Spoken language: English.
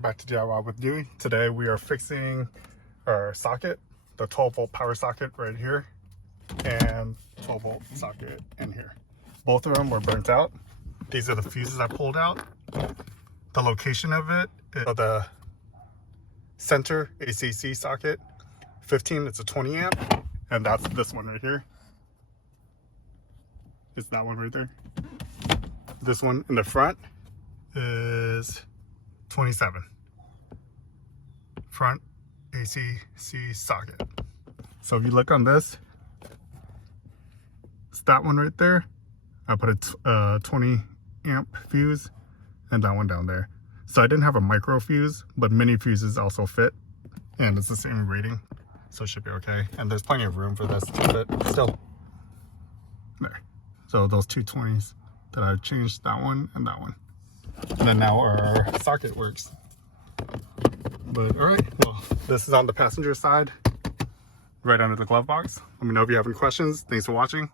welcome back to DIY with Dewey. Today we are fixing our socket, the 12-volt power socket right here, and 12-volt socket in here. Both of them were burnt out. These are the fuses I pulled out. The location of it is the center ACC socket, 15, it's a 20 amp, and that's this one right here. It's that one right there. This one in the front is 27 front ACC socket. So if you look on this, it's that one right there. I put a 20 amp fuse and that one down there. So I didn't have a micro fuse, but mini fuses also fit, and it's the same rating, so it should be okay. And there's plenty of room for this to fit still. There. So those two 20s that I've changed, that one and that one. And then now our socket works. But all right, well, this is on the passenger side, right under the glove box. Let me know if you have any questions. Thanks for watching.